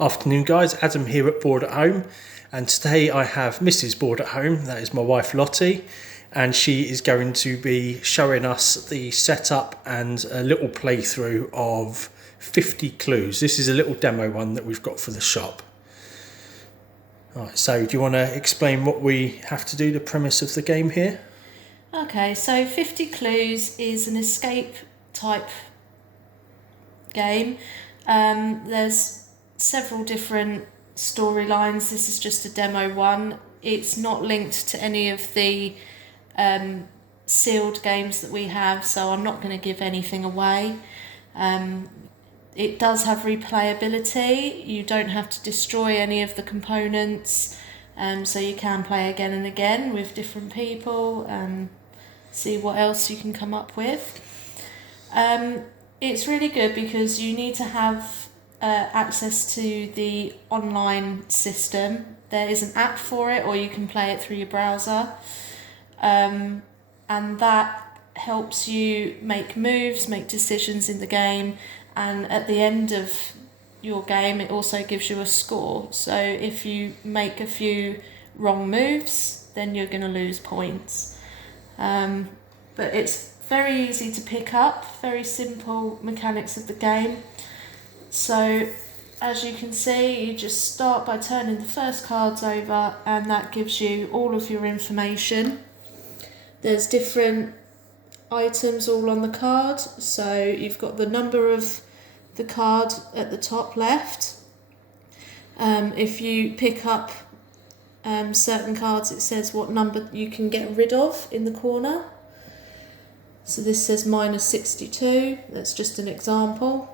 Afternoon guys, Adam here at Board at Home, and today I have Mrs. Board at Home, that is my wife Lottie, and she is going to be showing us the setup and a little playthrough of 50 Clues. This is a little demo one that we've got for the shop. Right, so do you want to explain what we have to do, the premise of the game here? Okay, so 50 Clues is an escape type game. There's several different storylines. This is just a demo one. It's not linked to any of the sealed games that we have, so I'm not going to give anything away. It does have replayability. You don't have to destroy any of the components, so you can play again and again with different people and see what else you can come up with. It's really good because you need to have access to the online system. There is an app for it, or you can play it through your browser, and that helps you make moves, make decisions in the game, and at the end of your game it also gives you a score. So if you make a few wrong moves, then you're going to lose points. But it's very easy to pick up, very simple mechanics of the game. So as you can see, you just start by turning the first cards over, and that gives you all of your information. There's different items all on the card, so you've got the number of the card at the top left. If you pick up certain cards, it says what number you can get rid of in the corner. So this says -62, that's just an example.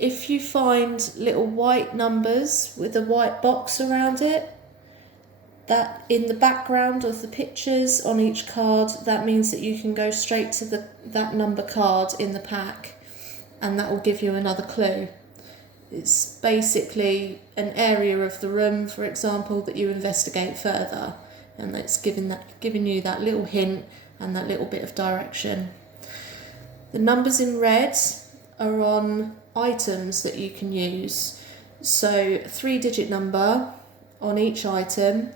If you find little white numbers with a white box around it, that in the background of the pictures on each card, that means that you can go straight to that number card in the pack, and that will give you another clue. It's basically an area of the room, for example, that you investigate further, and that's giving you that little hint and that little bit of direction. The numbers in red are on items that you can use. So a 3-digit number on each item.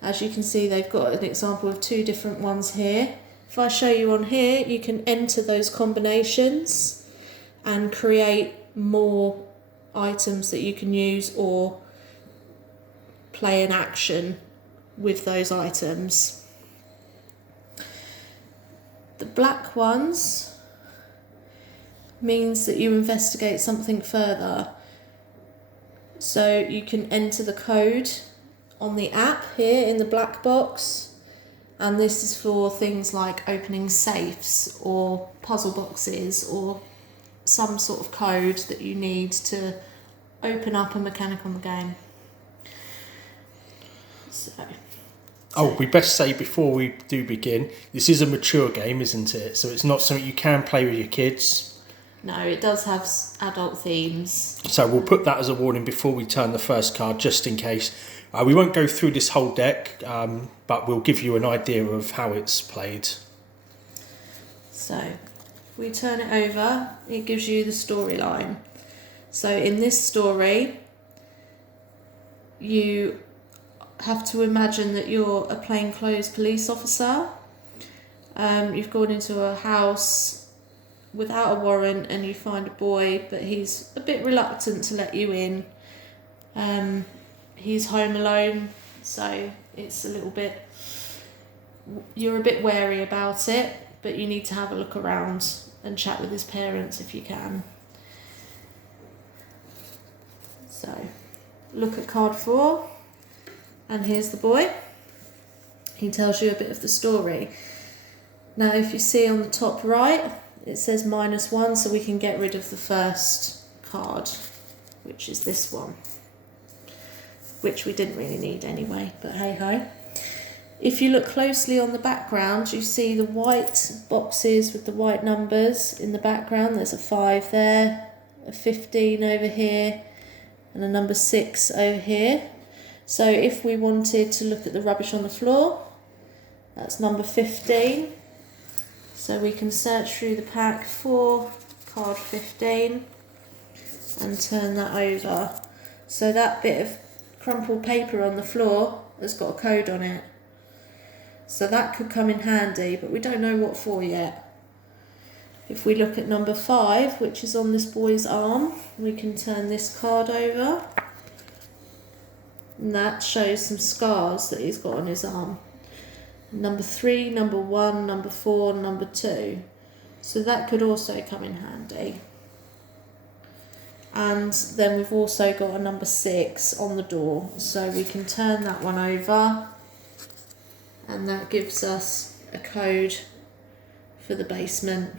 As you can see, they've got an example of 2 different ones here. If I show you on here, you can enter those combinations and create more items that you can use or play an action with those items. The black ones means that you investigate something further. So you can enter the code on the app here in the black box, and this is for things like opening safes or puzzle boxes or some sort of code that you need to open up a mechanic on the game. We best say before we do begin, this is a mature game, isn't it? So it's not something you can play with your kids. No, it does have adult themes. So we'll put that as a warning before we turn the first card, just in case. We won't go through this whole deck, but we'll give you an idea of how it's played. So if we turn it over, it gives you the storyline. So in this story, you have to imagine that you're a plainclothes police officer. You've gone into a house without a warrant and you find a boy, but he's a bit reluctant to let you in. He's home alone, so it's you're a bit wary about it, but you need to have a look around and chat with his parents if you can. So look at card 4. And here's the boy. He tells you a bit of the story. Now if you see on the top right, it says -1, so we can get rid of the first card, which is this one, which we didn't really need anyway, but hey ho. If you look closely on the background, you see the white boxes with the white numbers in the background. There's a 5 there, a 15 over here, and a number 6 over here. So if we wanted to look at the rubbish on the floor, that's number 15. So we can search through the pack for card 15. and turn that over. So that bit of crumpled paper on the floor has got a code on it. So that could come in handy, but we don't know what for yet. If we look at number 5, which is on this boy's arm, we can turn this card over. And that shows some scars that he's got on his arm. Number 3, number 1, number 4, number 2. So that could also come in handy. And then we've also got a number 6 on the door. So we can turn that one over. And that gives us a code for the basement.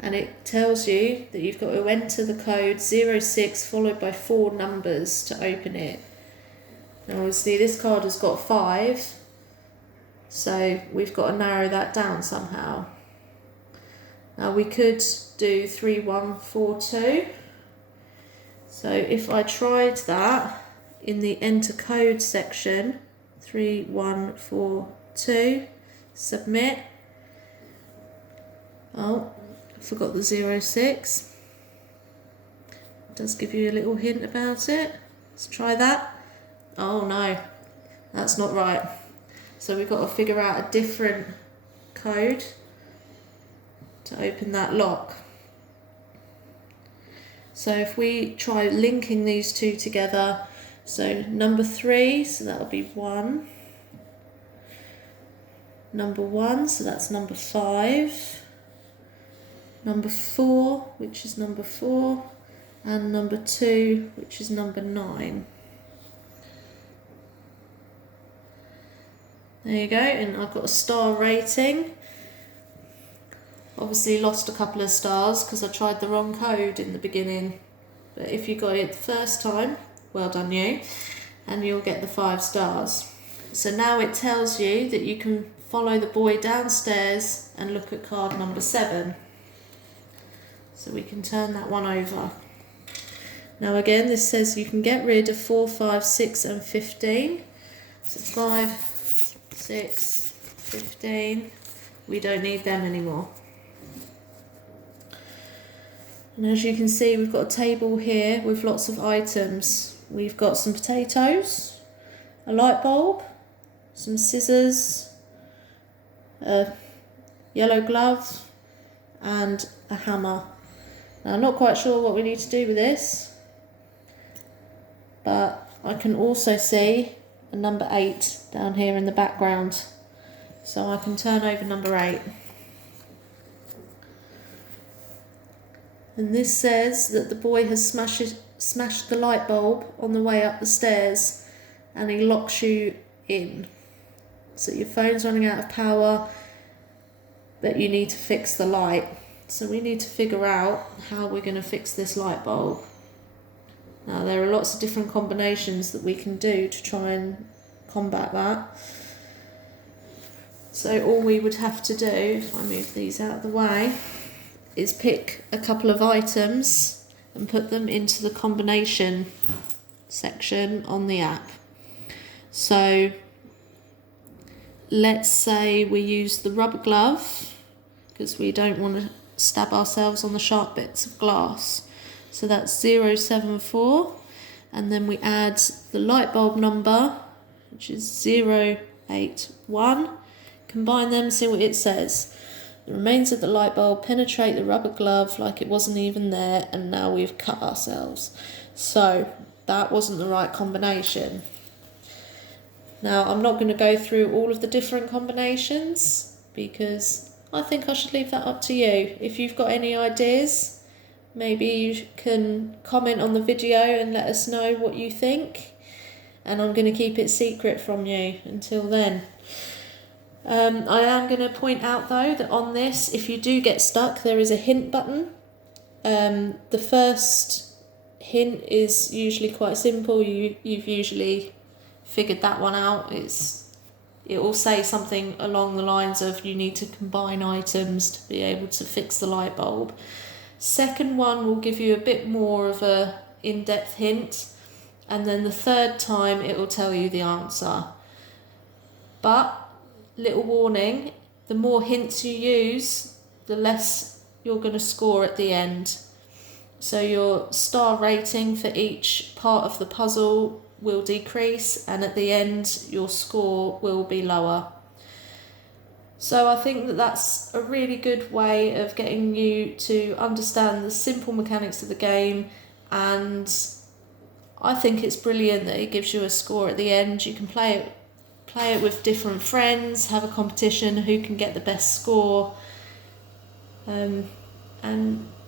And it tells you that you've got to enter the code 06 followed by 4 numbers to open it. Now obviously this card has got 5, so we've got to narrow that down somehow. Now we could do 3142. So if I tried that in the enter code section, 3142, submit. Oh, forgot the 06. It does give you a little hint about it. Let's try that. Oh no, that's not right. So we've got to figure out a different code to open that lock. So if we try linking these two together, so number 3, so that'll be 1. Number 1, so that's number 5. Number 4, which is number 4, and number 2, which is number 9. There you go, and I've got a star rating. Obviously lost a couple of stars because I tried the wrong code in the beginning. But if you got it the first time, well done you, and you'll get the 5 stars. So now it tells you that you can follow the boy downstairs and look at card number 7. So we can turn that one over. Now again, this says you can get rid of 4, 5, 6 and 15. So 5, 6, 15. We don't need them anymore. And as you can see, we've got a table here with lots of items. We've got some potatoes, a light bulb, some scissors, a yellow glove, and a hammer. Now, I'm not quite sure what we need to do with this, but I can also see a number 8 down here in the background. So I can turn over number 8. And this says that the boy has smashed the light bulb on the way up the stairs and he locks you in. So your phone's running out of power, but you need to fix the light. So we need to figure out how we're going to fix this light bulb. Now there are lots of different combinations that we can do to try and combat that. So all we would have to do, if I move these out of the way, is pick a couple of items and put them into the combination section on the app. So let's say we use the rubber glove because we don't want to stab ourselves on the sharp bits of glass. So that's 074, and then we add the light bulb number, which is 081. Combine them, see what it says. The remains of the light bulb penetrate the rubber glove like it wasn't even there, and now we've cut ourselves. So that wasn't the right combination. Now I'm not going to go through all of the different combinations because I think I should leave that up to you. If you've got any ideas, maybe you can comment on the video and let us know what you think. And I'm going to keep it secret from you until then. I am going to point out though that on this, if you do get stuck, there is a hint button. The first hint is usually quite simple. You've usually figured that one out. It will say something along the lines of you need to combine items to be able to fix the light bulb. Second one will give you a bit more of a in-depth hint, and then the third time it will tell you the answer. But little warning, the more hints you use, the less you're going to score at the end. So your star rating for each part of the puzzle will decrease, and at the end your score will be lower. So I think that that's a really good way of getting you to understand the simple mechanics of the game, and I think it's brilliant that it gives you a score at the end. You can play it with different friends, have a competition who can get the best score, and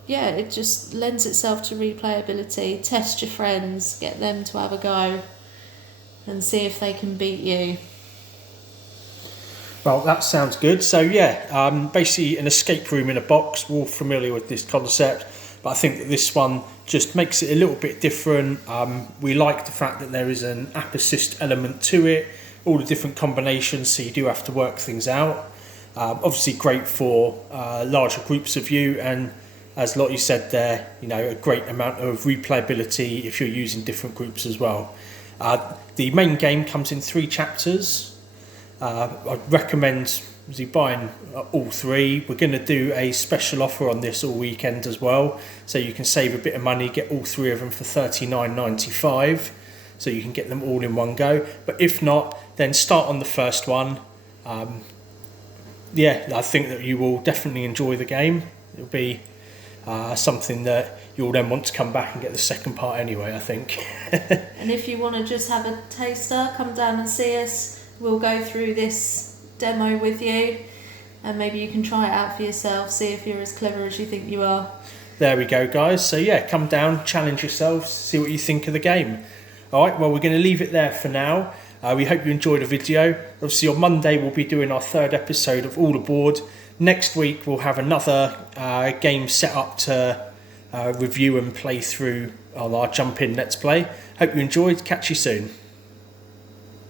yeah, it just lends itself to replayability. Test your friends, get them to have a go and see if they can beat you. Well, that sounds good. So yeah, basically an escape room in a box. We're all familiar with this concept, but I think that this one just makes it a little bit different. We like the fact that there is an app assist element to it, all the different combinations, so you do have to work things out. Obviously great for larger groups of you, and as Lottie said there, a great amount of replayability if you're using different groups as well. The main game comes in 3 chapters. I'd recommend buying all 3. We're going to do a special offer on this all weekend as well, so you can save a bit of money, get all 3 of them for $39.95, so you can get them all in one go. But if not, then start on the first one. I think that you will definitely enjoy the game. It'll be something that you'll then want to come back and get the second part anyway, I think. And if you want to just have a taster, come down and see us. We'll go through this demo with you, and maybe you can try it out for yourself, see if you're as clever as you think you are. There we go, guys. So yeah, come down, challenge yourselves, see what you think of the game. Alright, well, we're going to leave it there for now. We hope you enjoyed the video. Obviously on Monday we'll be doing our 3rd episode of All Aboard. Next week we'll have another game set up to review and play through on our Jump In Let's Play. Hope you enjoyed. Catch you soon.